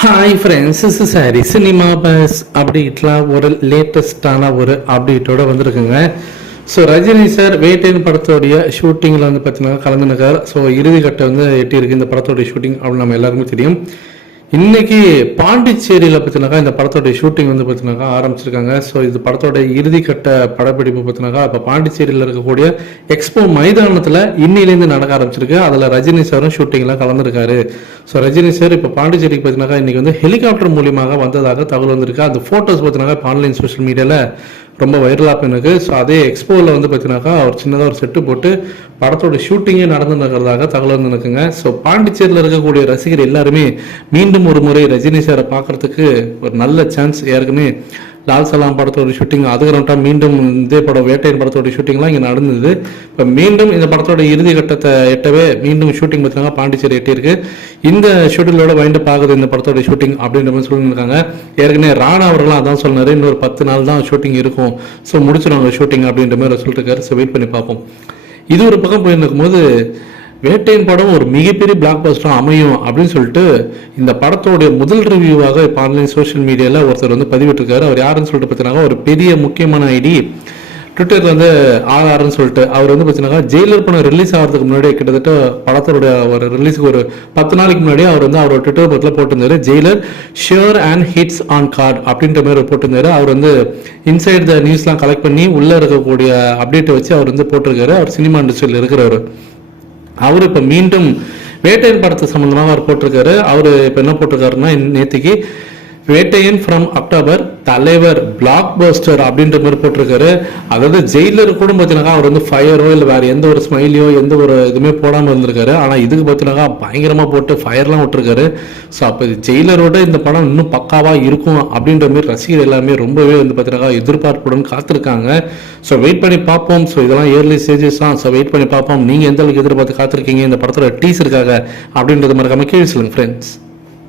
Hi friends, இஸ் சாரி cinema buzz அப்டேட்லாம் ஒரு லேட்டஸ்டான ஒரு அப்டேட்டோட வந்திருக்குங்க. ஸோ ரஜினி சார் வேட்டையின் படத்தோடைய ஷூட்டிங்கில் வந்து பார்த்தீங்கன்னா கலந்துனுக்கார். ஸோ இறுதிக்கட்டை வந்து எட்டியிருக்கு இந்த படத்தோடைய ஷூட்டிங் அப்படின்னு நம்ம எல்லாருக்குமே தெரியும். இன்னைக்கு பாண்டிச்சேரியில் பார்த்தீங்கன்னாக்கா இந்த படத்தோடைய ஷூட்டிங் வந்து பார்த்தீங்கன்னாக்கா ஆரம்பிச்சிருக்காங்க. ஸோ இது படத்தோட இறுதிக்கட்ட படப்பிடிப்பு பார்த்தீங்கன்னாக்கா இப்போ பாண்டிச்சேரியில் இருக்கக்கூடிய எக்ஸ்போ மைதானத்தில் இன்னிலேருந்து நடக்க ஆரம்பிச்சிருக்கு. அதில் ரஜினி சாரும் ஷூட்டிங்லாம் கலந்துருக்காரு. ஸோ ரஜினி சார் இப்போ பாண்டிச்சேரிக்கு பார்த்தீங்கன்னாக்கா இன்னைக்கு வந்து ஹெலிகாப்டர் மூலியமாக வந்ததாக தகவல் வந்திருக்கு. அந்த ஃபோட்டோஸ் பார்த்தீங்கன்னாக்கா இப்போ ஆன்லைன் சோஷியல் மீடியாவில் ரொம்ப வைரலாக போயிருக்கு. ஸோ அதே எக்ஸ்போவில் வந்து பார்த்தீங்கன்னாக்கா அவர் சின்னதாக ஒரு செட்டு போட்டு படத்தோட ஷூட்டிங்கே நடந்துருக்கிறதாக தகவல் வந்து இருக்குங்க. ஸோ பாண்டிச்சேரியில் இருக்கக்கூடிய ரசிகர் எல்லாருமே மீண்டும் ஒரு முறை ரஜினி சாரை பார்க்கறதுக்கு ஒரு நல்ல சான்ஸ். ஏற்கனவே லால் சலாம் படத்தோட ஷூட்டிங் அதுக்கப்புறம்ட்டா மீண்டும் இதே படம் வேட்டையின் படத்தோட ஷூட்டிங்லாம் இங்கே நடந்தது. இப்போ மீண்டும் இந்த படத்தோட இறுதி கட்டத்தை எட்டவே மீண்டும் ஷூட்டிங் பார்த்தீங்கன்னா பாண்டிச்சேரி எட்டியிருக்கு. இந்த ஷெடியூலோட வைண்டப் ஆகுது இந்த படத்தோட ஷூட்டிங் அப்படின்ற மாதிரி சொல்லியிருக்காங்க. ஏற்கனவே ராணா அவர்களும் அதான் சொன்னார், இன்னொரு 10 நாள் தான் ஷூட்டிங் இருக்கும், ஸோ முடிச்சிடுவாங்க ஷூட்டிங் அப்படின்ற மாதிரி சொல்லிட்டு இருக்காரு. ஸோ வெயிட் பண்ணி பார்ப்போம். இது ஒரு பக்கம் போயிருக்கும் போது வேட்டையின் படம் ஒரு மிகப்பெரிய பிளாக் பஸ்டர் அமையும் அப்படின்னு சொல்லிட்டு இந்த படத்தோடைய முதல் ரிவ்யூவாக இப்போ ஆன்லைன் சோஷியல் மீடியாவில் ஒருத்தர் வந்து பதிவிட்டிருக்காரு. அவர் யாருன்னு சொல்லிட்டு பார்த்தீங்கன்னா ஒரு பெரிய முக்கியமான ஐடி ட்விட்டரில் வந்து ஆர்ஆர்னு சொல்லிட்டு அவர் வந்து பார்த்தீங்கன்னா ஜெயிலர் படம் ரிலீஸ் ஆகிறதுக்கு முன்னாடி கிட்டத்தட்ட படத்தோடைய ஒரு ரிலீஸுக்கு ஒரு 10 நாளைக்கு முன்னாடி அவர் வந்து அவரோட ட்விட்டர் பக்கத்தில் போட்டிருந்தாரு, Jailer shear and hits on card அப்படின்ற மாதிரி போட்டிருந்தாரு. அவர் வந்து இன்சைட் த நியூஸ்லாம் கலெக்ட் பண்ணி உள்ளே இருக்கக்கூடிய அப்டேட்டை வச்சு அவர் வந்து போட்டிருக்காரு. அவர் சினிமா இண்டஸ்ட்ரியில் இருக்கிறவர். அவர் இப்போ மீண்டும் வேட்டையன் படத்து சம்பந்தமாக அவர் போட்டிருக்காரு. அவர் இப்போ என்ன போட்டிருக்காருன்னா நேற்றுக்கு வேட்டையன் ஃப்ரம் அக்டோபர் தலைவர் பிளாக் பஸ்டர் அப்படின்ற மாதிரி போட்டிருக்காரு. அதாவது ஜெயிலர் கூட பார்த்தீங்கன்னா அவர் வந்து ஃபயரோ இல்லை வேற எந்த ஒரு ஸ்மைலியோ எந்த ஒரு இதுவுமே போடாமல் இருந்திருக்காரு. ஆனால் இதுக்கு பார்த்தீங்கன்னா பயங்கரமாக போட்டு ஃபயர்லாம் விட்டுருக்காரு. ஸோ அப்போ ஜெயிலரோட இந்த படம் இன்னும் பக்காவாக இருக்கும் அப்படின்ற மாதிரி ரசிகர் எல்லாமே ரொம்பவே வந்து பார்த்தீங்கன்னா எதிர்பார்ப்புடன் காத்திருக்காங்க. ஸோ வெயிட் பண்ணி பார்ப்போம். ஸோ இதெல்லாம் இயர்லி ஸ்டேஜஸ் தான். ஸோ வெயிட் பண்ணி பார்ப்போம். நீங்கள் எந்த அளவுக்கு எதிர்பார்த்து காத்திருக்கீங்க இந்த படத்தோட டீசருக்காக அப்படின்றது மறக்காம கீழே சொல்லுங்க ஃப்ரெண்ட்ஸ்.